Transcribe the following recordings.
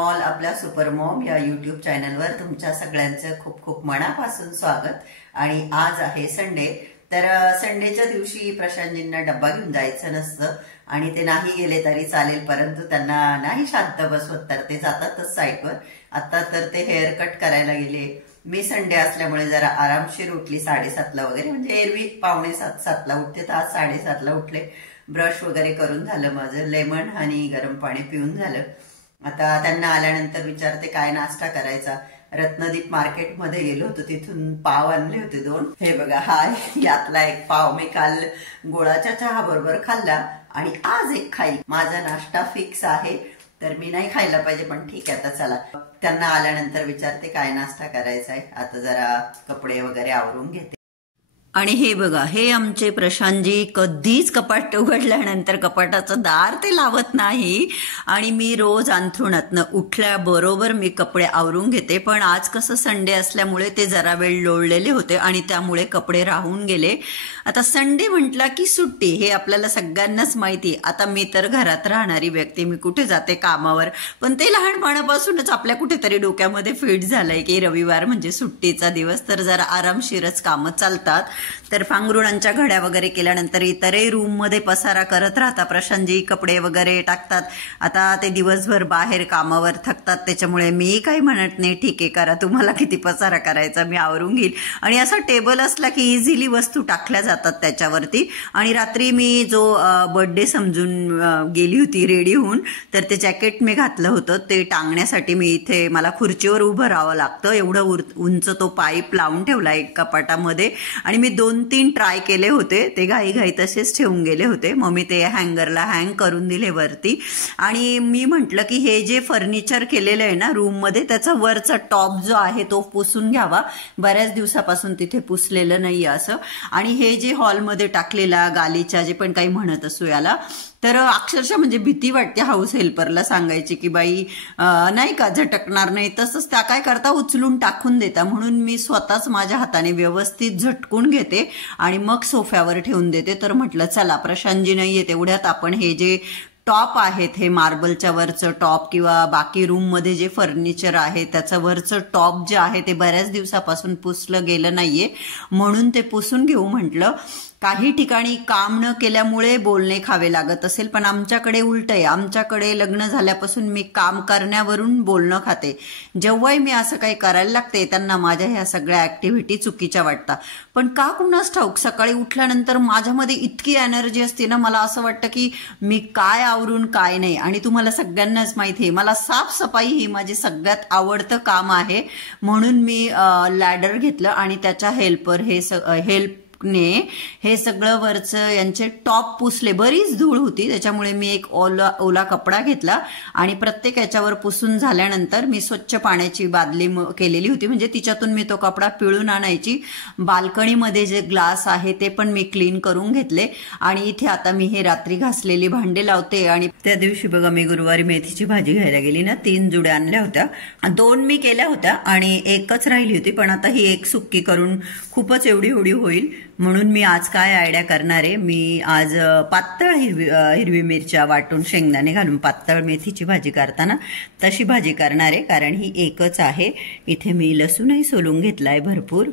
All आपल्या super Maugham या YouTube चॅनलवर तुमच्या सगळ्यांचं खूप खूप मनापासून स्वागत। आणि आज आहे संडे, तर संडेच्या दिवशी प्रशांतजींना डब्बा घेऊन जायचं नसतं आणि ते नाही गेले तरी चालेल, परंतु त्यांना नाही शांत बसवत तर ते जातातच साईडवर। आता तर ते हेअर कट करायला गेले। मी संडे असल्यामुळे जरा आरामशीर उठली 7:30ला वगैरे, म्हणजे एरवी 6:45-7ला उठते, तर आज 7:30ला उठले। ब्रश वगैरे करून झालं माझं, लेमन हनी गरम पाणी पिऊन झालं। आता त्यांना आल्यानंतर विचारते काय नाश्ता करायचा। रत्नदीप मार्केटमध्ये गेलो होतो, तिथून पाव आणले होते 2। हे बघा, हा यातला एक पाव मी काल गुळाच्या चहा बरोबर खाल्ला आणि आज एक खाई। माझा नाश्ता फिक्स आहे, तर मी नाही खायला पाहिजे, पण ठीक आहे आता चला। त्यांना आल्यानंतर विचारते काय नाश्ता करायचा आहे। आता जरा कपडे वगैरे आवरून घेते। आणि हे बघा, हे आमचे प्रशांतजी कधीच कपाट उघडल्यानंतर कपाटाचं दार ते लावत नाही आणि मी रोज अंथरुणातनं उठल्याबरोबर मी कपडे आवरून घेते। पण आज कसं संडे असल्यामुळे ते जरा वेळ लोळलेले होते आणि त्यामुळे कपडे राहून गेले। आता संडे म्हटला की सुट्टी, हे आपल्याला सगळ्यांनाच माहिती। आता मी तर घरात राहणारी व्यक्ती, मी कुठे जाते कामावर, पण ते लहानपणापासूनच आपल्या कुठेतरी डोक्यामध्ये फिट झालंय की रविवार म्हणजे सुट्टीचा दिवस, तर जरा आरामशीरच कामं चालतात। तर पांघरुणांच्या घड्या वगैरे केल्यानंतर इतरही रूम मध्ये पसारा करत राहतात। प्रशांतजी कपडे वगैरे टाकतात। आता ते दिवसभर बाहेर कामावर थकतात, त्याच्यामुळे मी काही म्हणत नाही, ठीक आहे करा, तुम्हाला किती पसारा करायचा, मी आवरून घेईल। आणि असा टेबल असला की इझिली वस्तू टाकल्या जातात त्याच्यावरती। आणि रात्री मी जो बर्थडे समजून गेली होती रेडी होऊन, तर ते जॅकेट मी घातलं होतं, ते टांगण्यासाठी मी इथे मला खुर्चीवर उभं राहावं लागतं, एवढं उंच तो पाईप लावून ठेवला एक कपाटामध्ये। आणि मी 2-3 ट्राय केले होते, ते घाई तसेच ठेवून गेले होते। मग मी ते हँगरला हँग करून दिले वरती। आणि मी म्हटलं की हे जे फर्निचर केलेलं आहे ना रूम मध्ये, त्याचा वरचा टॉप जो आहे तो पुसून घ्यावा, बऱ्याच दिवसापासून तिथे पुसलेलं नाहीये असं। आणि हे जे हॉलमध्ये टाकलेला गालीचा, जे पण काही म्हणत असू याला, तर अक्षरशः म्हणजे भीती वाटते हाऊस हेल्परला सांगायची की बाई नाही का झटकणार नाही, तसंच त्या काय करता उचलून टाकून देता। म्हणून मी स्वतःच माझ्या हाताने व्यवस्थित झटकून घेते आणि मग सोफ्यावर ठेवून देते। तर म्हटलं चला प्रशांतजी नाहीये तेवढ्यात आपण हे जे टॉप आहेत, हे मार्बलच्या वरचं टॉप किंवा बाकी रूम मध्ये जे फर्निचर आहे त्याचं वरचं टॉप जे आहे ते बऱ्याच दिवसापासून पुसलं गेलं नाहीये, म्हणून ते पुसून घेऊ म्हटलं। काही ठिकाणी काम न केल्यामुळे बोलणे खावे लागत असेल, पण आमच्याकडे उलट आहे। आमच्याकडे लग्न झाल्यापासून मी काम करण्यावरून बोलणं खाते। जेव्हाही मी असं काही करायला लागते त्यांना माझ्या ह्या सगळ्या ऍक्टिव्हिटी चुकीच्या वाटतात। पण का कुणास ठाऊक, सकाळी उठल्यानंतर माझ्यामध्ये इतकी एनर्जी असते ना, मला असं वाटतं की मी काय आवरून काय नाही। आणि तुम्हाला सगळ्यांनाच माहिती आहे, मला साफसफाई ही माझी सगळ्यात आवडतं काम आहे, म्हणून मी लॅडर घेतलं आणि त्याच्या हेल्पने हे सगळं वरचं यांचे टॉप पुसले। बरीच धूळ होती, त्याच्यामुळे मी एक ओला कपडा घेतला आणि प्रत्येक याच्यावर पुसून झाल्यानंतर मी स्वच्छ पाण्याची बादली केलेली होती, म्हणजे तिच्यातून मी तो कपडा पिळून आणायची। बाल्कनीमध्ये जे ग्लास आहे ते पण मी क्लीन करून घेतले। आणि इथे आता मी हे रात्री घासलेली भांडे लावते। आणि त्या दिवशी बघा, मी गुरुवारी मेथीची भाजी घ्यायला गेली ना, 3 जुड्या आणल्या होत्या, 2 मी केल्या होत्या आणि एकच राहिली होती। पण आता ही एक सुक्की करून खूपच एवढी होईल, म्हणून मी आज काय आयडिया करणार आहे, मी आज पातळ हिरवी मिरच्या वाटून शेंगदाणे घालून पातळ मेथीची भाजी करताना तशी भाजी करणार आहे, कारण ही एकच आहे। इथे मी लसूणही सोलून घेतलाय भरपूर।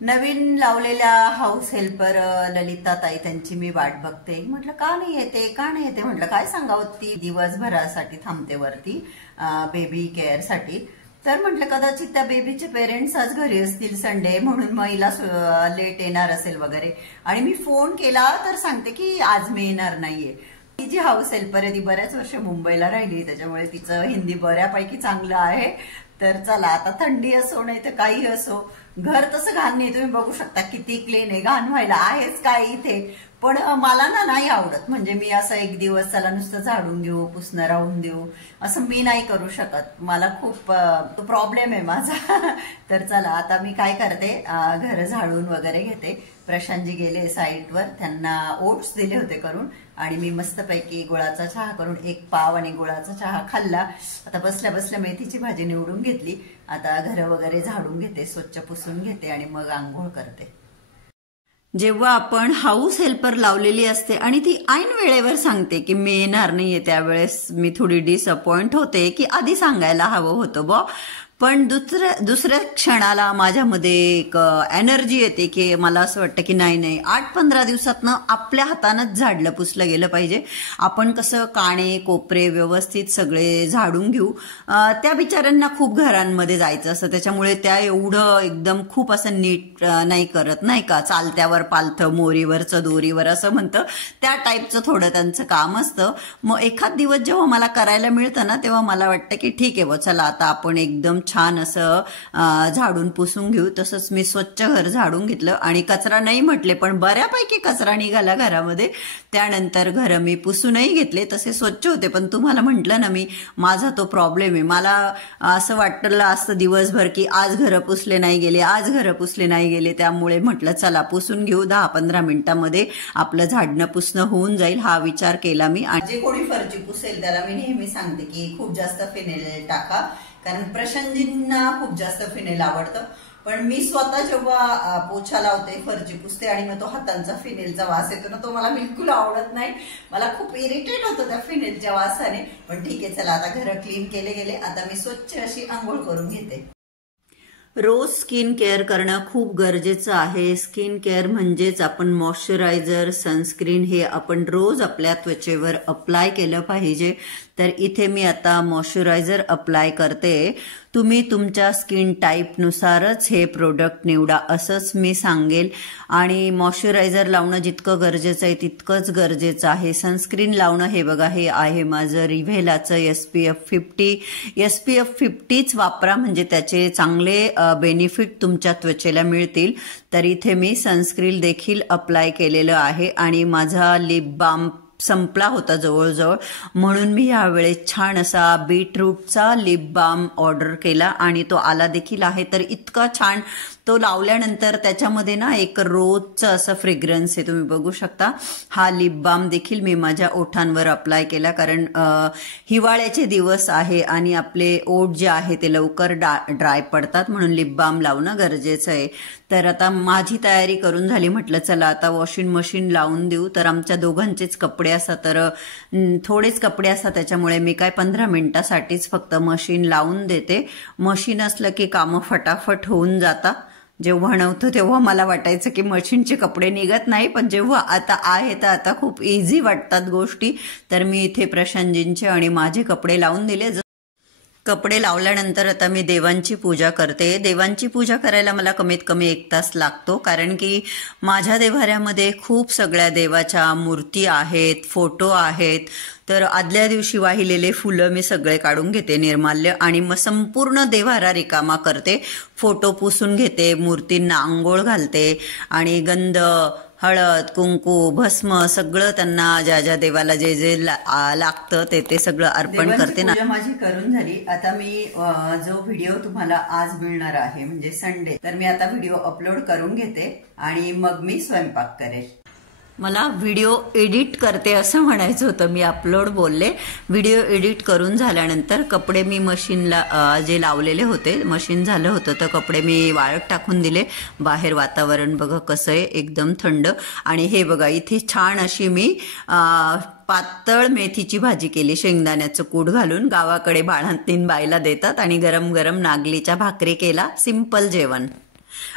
नवीन लावलेल्या हाऊस हेल्पर ललिता ताई, त्यांची मी वाट बघते। म्हटलं का नाही येते म्हटलं काय सांगावं, ती दिवसभरासाठी थांबते वरती बेबी केअर साठी। तर म्हटलं कदाचित त्या बेबीचे पेरेंट्स आज घरी असतील संडे, म्हणून महिला लेट येणार असेल वगैरे। आणि मी फोन केला तर सांगते की आज मी येणार नाहीये। ती जी हाऊस हेल्पर आहे ती बऱ्याच वर्ष मुंबईला राहिली, त्याच्यामुळे तिचं हिंदी बऱ्यापैकी चांगलं आहे। तर चला, आता थंडी असो नाही तर काही असो, घर तसं घाण नाही, तुम्ही बघू शकता किती क्लीन आहे, घाण व्हायला आहेच काय इथे। पण मला नाही आवडत, म्हणजे मी असं एक दिवस चला नुसतं झाडून घेऊ, पुसणं राहून देऊ, असं मी नाही करू शकत। मला खूप तो प्रॉब्लेम आहे माझा। तर चला, आता मी काय करते, घर झाडून वगैरे घेते। प्रशांतजी गेले साईटवर, त्यांना ओट्स दिले होते करून, आणि मी मस्तपैकी गुळाचा चहा करून 1 पाव आणि गुळाचा चहा खाल्ला। आता बसल्या बसल्या मेथीची भाजी निवडून घेतली। आता घर वगैरे झाडून घेते, स्वच्छ पुसून घेते आणि मग आंघोळ करते। जेव्हा आपण हाऊस हेल्पर लावलेली असते आणि ती ऐन वेळेवर सांगते की मी येणार नाहीये, त्यावेळेस मी थोडी डिसअपॉइंट होते की आधी सांगायला हवं होतं बॉ. पण दुसऱ्या क्षणाला माझ्यामध्ये एक एनर्जी येते की मला असं वाटतं की नाही 8-15 दिवसातनं आपल्या हातानंच झाडलं पुसलं गेलं पाहिजे. आपण कसं काणे कोपरे व्यवस्थित सगळे झाडून घेऊ. त्या बिचाऱ्यांना खूप घरांमध्ये जायचं असतं, त्याच्यामुळे त्या एवढं एकदम खूप असं नीट नाही करत, नाही का. चालत्यावर पालथं मोरीवरचं दोरीवर असं म्हणतं, त्या टाईपचं थोडं त्यांचं काम असतं. मग एखाद दिवस जेव्हा मला करायला मिळतं ना, तेव्हा मला वाटतं की ठीक आहे चला आता आपण एकदम छान असं झाडून पुसून घेऊ. तसंच मी स्वच्छ घर झाडून घेतलं आणि कचरा नाही म्हटले पण बऱ्यापैकी कचरा निघाला घरामध्ये. त्यानंतर घर मी पुसूनही घेतले, तसे स्वच्छ होते. पण तुम्हाला म्हटलं ना मी, माझा तो प्रॉब्लेम आहे. मला असं वाटलं असतं दिवसभर की आज घर पुसले नाही गेले, आज घर पुसले नाही गेले. त्यामुळे म्हटलं चला पुसून घेऊ, 10-15 मिनिटांमध्ये आपलं झाडणं पुसणं होऊन जाईल हा विचार केला मी. आणि जे कोणी फरची पुसेल त्याला मी नेहमी सांगते की खूप जास्त फिनेल टाका, कारण प्रशांतजींना खूप जास्त फिनेल आवडतं. पण मी स्वतः जेव्हा पोछा लावते, फरची पुसते आणि मग तो हातांचा फिनेलचा वास येतो ना, तो मला बिलकुल आवडत नाही. मला खूप इरिटेट होतं त्या फिनेलच्या वासाने. पण ठीक आहे चला, आता घर क्लीन केले गेले, आता मी स्वच्छ अशी आंघोळ करून घेते. रोज स्किन केअर करणं खूप गरजेचं आहे. स्किन केअर म्हणजेच आपण मॉइश्चरायझर, सनस्क्रीन हे आपण रोज आपल्या त्वचेवर अप्लाय केलं पाहिजे. तर इथे मी आता मॉइश्चरायझर अप्लाय करते. तुम्ही तुमच्या स्किन टाईपनुसारच हे प्रोडक्ट निवडा असंच मी सांगेल. आणि मॉइश्चरायझर लावणं जितकं गरजेचं आहे तितकंच गरजेचं आहे. सनस्क्रीन लावणं, हे बघा हे आहे माझं रिव्हेलाचं SPF 50. SPF 50च वापरा, म्हणजे त्याचे चांगले बेनिफिट तुमच्या त्वचेला मिळतील. तर इथे मी सनस्क्रीन देखील अप्लाय केलेलं आहे आणि माझा लिप बाम संपला होता जवळजवळ, म्हणून मी यावेळेस छान असा बीटरूटचा लिप बाम ऑर्डर केला आणि तो आला देखील आहे. तर इतका छान तो लावल्यानंतर त्याच्यामध्ये ना एक रोजचं असं फ्रेग्रन्स आहे, तुम्ही बघू शकता. हा लिप बाम देखील मी माझ्या ओठांवर अप्लाय केला, कारण हिवाळ्याचे दिवस आहे आणि आपले ओठ जे आहे ते लवकर ड्राय पडतात, म्हणून लिप बाम लावणं गरजेचं आहे. तर आता माझी तयारी करून झाली, म्हटलं चला आता वॉशिंग मशीन लावून देऊ. तर आमच्या दोघांचेच कपडे असतात, तर थोडेच कपडे असतात, त्याच्यामुळे मी काय 15 मिनिटासाठीच फक्त मशीन लावून देते. मशीन असलं की कामं फटाफट होऊन जातात. जेव्हा नव्हतं तेव्हा मला वाटायचं की मशीनचे कपडे निघत नाही, पण जेव्हा आता आहे तर आता खूप इझी वाटतात गोष्टी. तर मी इथे प्रशांतजींचे आणि माझे कपडे लावून दिले. कपडे लावल्यानंतर आता मी देवांची पूजा करते. देवांची पूजा करायला मला कमीत कमी 1 तास लागतो, कारण की माझ्या देव्हाऱ्यामध्ये खूप सगळ्या देवाच्या मूर्ती आहेत, फोटो आहेत. तर आदल्या दिवशी वाहिलेले फुलं मी सगळे काढून घेते, निर्माल्य, आणि मग संपूर्ण देव्हारा रिकामा करते. फोटो पुसून घेते, मूर्तींना आंघोळ घालते आणि गंध, हळद, कुंकू, भस्म सगळं त्यांना ज्या ज्या देवाला जे जे लागतं ते सगळं अर्पण करते ना. माझी करून झाली. आता मी जो व्हिडिओ तुम्हाला आज मिळणार आहे म्हणजे संडे, तर मी आता व्हिडिओ अपलोड करून घेते आणि मग मी स्वयंपाक करेल. मला व्हिडिओ एडिट करते असं म्हणायचं होतं, मी अपलोड बोलले. व्हिडिओ एडिट करून झाल्यानंतर कपडे मी मशीनला जे लावलेले होते, मशीन झालं होतं तर कपडे मी वाळत टाकून दिले. बाहेर वातावरण बघा कसं आहे, एकदम थंड. आणि हे बघा इथे छान अशी मी पातळ मेथीची भाजी केली, शेंगदाण्याचं कूट घालून. गावाकडे 2-3 बायला देतात. आणि गरम गरम नागलीच्या भाकरी केला, सिंपल जेवण.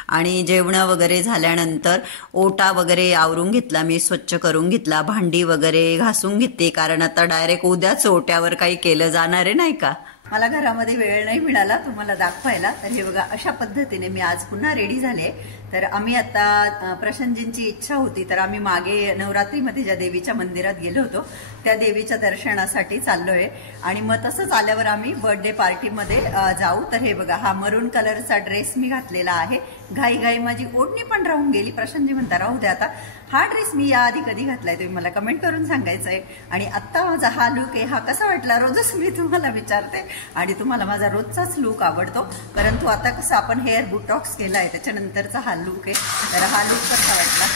आणि जेवणं वगैरे झाल्यानंतर ओटा वगैरे आवरून घेतला मी, स्वच्छ करून घेतला, भांडी वगैरे घासून घेतली, कारण आता डायरेक्ट उद्याच ओट्यावर काही केलं जाणार आहे नाही का. मला घरामध्ये वेळ नाही मिळाला तुम्हाला दाखवायला. तर हे बघा अशा पद्धतीने मी आज पुन्हा रेडी झाले. तर आम्ही आता प्रशांतजींची इच्छा होती, तर आम्ही मागे नवरात्रीमध्ये ज्या देवीच्या मंदिरात गेलो होतो त्या देवीच्या दर्शनासाठी चाललोय. आणि मग तसंच आल्यावर आम्ही बर्थडे पार्टीमध्ये जाऊ. तर हे बघा हा मरून कलरचा ड्रेस मी घातलेला आहे. घाई माझी ओढणी पण राहून गेली. प्रशांतजी म्हणता राहू द्या, आता हा ड्रेस मी याआधी कधी घातलाय तुम्ही मला कमेंट करून सांगायचं आहे. आणि आत्ता माझा हा लुक आहे, हा कसा वाटला रोजच मी तुम्हाला विचारते. आणि तुम्हाला माझा रोजचाच लुक आवडतो, परंतु आता कसं आपण हेअर बुटॉक्स केलाय त्याच्यानंतरचा हा लुक आहे. तर हा लुक कसा वाटला.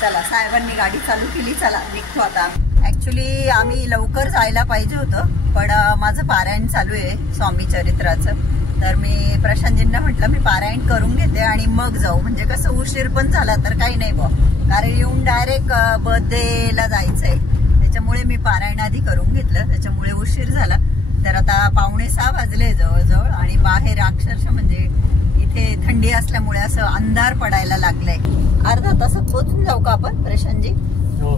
चला साहेबांनी गाडी चालू केली, चला निघतो आता. ऍक्च्युली आम्ही लवकर जायला पाहिजे होतं, पण माझं पारायण चालू आहे स्वामी चरित्राचं. तर मी प्रशांतजींना म्हटलं मी पारायण करून घेते आणि मग जाऊ, म्हणजे कसं उशीर पण झाला तर काही नाही बा, कारण येऊन डायरेक्ट बर्थडेला जायचंय, त्याच्यामुळे मी पारायण आधी करून घेतलं, त्याच्यामुळे उशीर झाला. तर आता 5:45 वाजले जवळजवळ आणि बाहेर अक्षरशः म्हणजे इथे थंडी असल्यामुळे असं अंधार पडायला लागलाय. अर्धा तासात पोहोचून जाऊ का आपण प्रशांतजी? हो,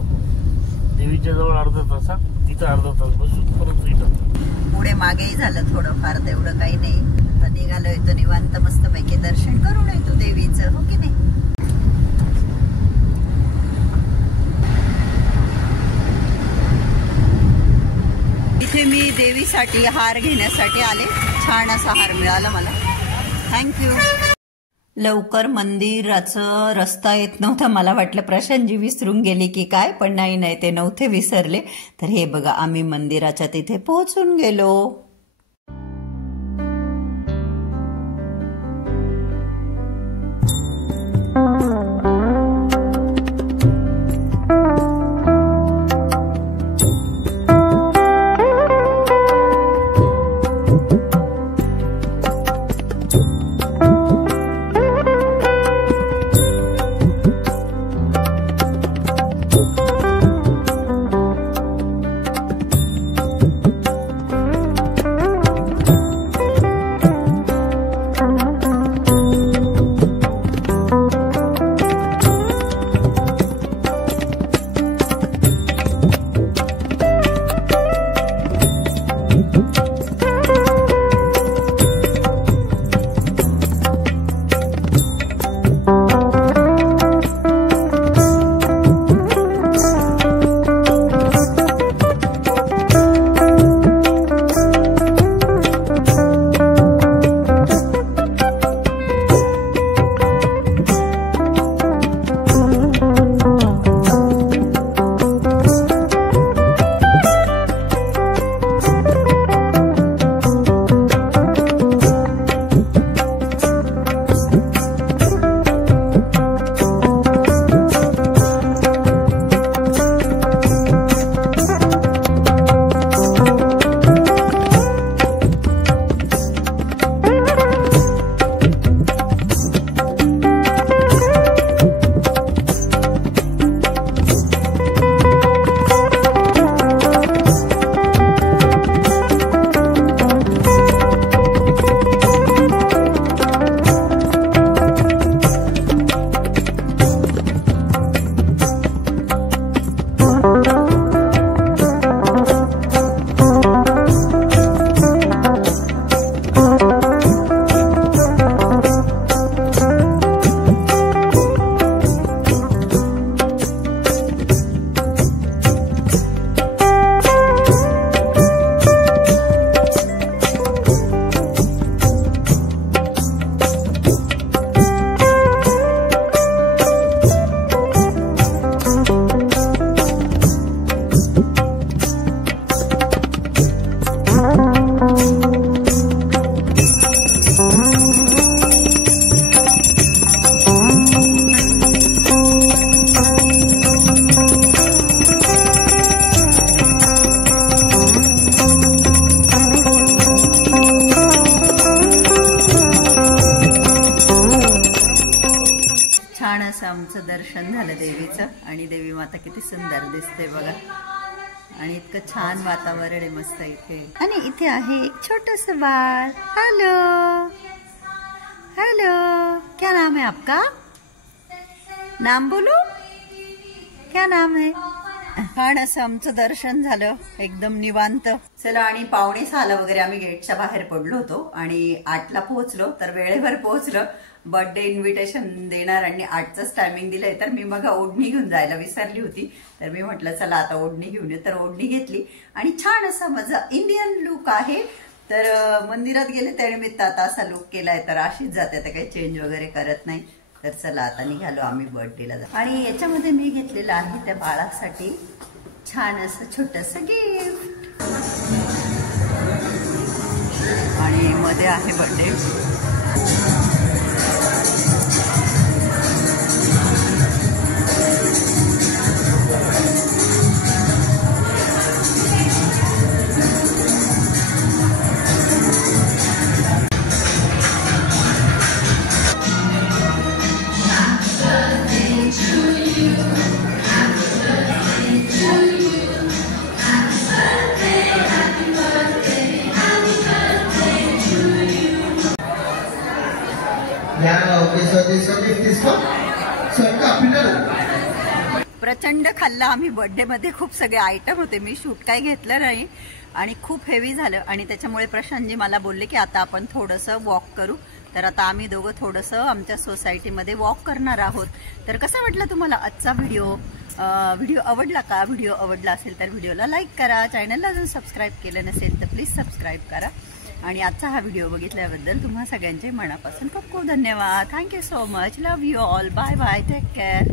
देवीच्या जवळ अर्धा तासात, तिथं अर्धा तास बसून परत इथं पुढे मागेही झालं थोडंफार, तेवढं काही नाही. आता निघालो येतो निवांत, मस्तपैकी दर्शन करून येतो देवीचं, हो की नाही? इथे मी देवीसाठी हार घेण्यासाठी आले, छान असा हार मिळाला मला, थँक्यू. लवकर मंदिराचं रस्ता येत नव्हता, मला वाटलं प्रशांतजी विसरून गेली की काय, पण नाही, ते नव्हते विसरले. तर हे बघा आम्ही मंदिराच्या तिथे पोहोचून गेलो. असं आमचं दर्शन झालं देवीचं आणि देवी माता किती सुंदर दिसते बघा आणि इतकं छान वातावरण आहे मस्त इथे. आणि इथे आहे एक छोटंसं बाळ. हेलो हेलो, क्या नाम है आपका? नाम बोलो, क्या नाम है? छान असं आमचं दर्शन झालं एकदम निवांत. चला आणि 5:45 वगैरे आम्ही गेटच्या बाहेर पडलो होतो आणि 8ला पोहोचलो, तर वेळेवर पोहोचलो. बर्थडे इन्व्हिटेशन देणाऱ्यांनी 8चंच टायमिंग दिलंय, तर मी मग ओढणी घेऊन जायला विसरली होती, तर मी म्हटलं चला आता ओढणी घेऊन ये, तर ओढणी घेतली आणि छान असा माझा इंडियन लुक आहे. तर मंदिरात गेले त्यानिमित्त आता असा लुक केलाय, तर अशीच जाते, तर काही चेंज वगैरे करत नाही. तर चला आता निघालो आम्ही बर्थडेला. आणि याच्यामध्ये मी घेतलेलं आहे त्या बाळासाठी छान असं छोटंसं गिफ्ट आणि मध्ये आहे बर्थडे. प्रचंड खाल्लं आम्ही. बर्थडे मध्ये खूप सगळे आयटम होते, मी शूट काही घेतलं नाही आणि खूप हेवी झालं आणि त्याच्यामुळे प्रशांतजी मला बोलले की आता आपण थोडंसं वॉक करू. तर आता आम्ही दोघं थोडंसं आमच्या सोसायटीमध्ये वॉक करणार आहोत. तर कसा वाटला तुम्हाला आजचा व्हिडिओ? व्हिडिओ आवडला का? व्हिडिओ आवडला असेल तर व्हिडिओला लाईक करा. चॅनलला अजून सबस्क्राईब केलं नसेल तर प्लीज सबस्क्राईब करा. आणि आजचा हा व्हिडिओ बघितल्याबद्दल तुम्हा सगळ्यांचे मनापासून खूप खूप धन्यवाद. Thank you so much. Love you all. Bye bye. Take care.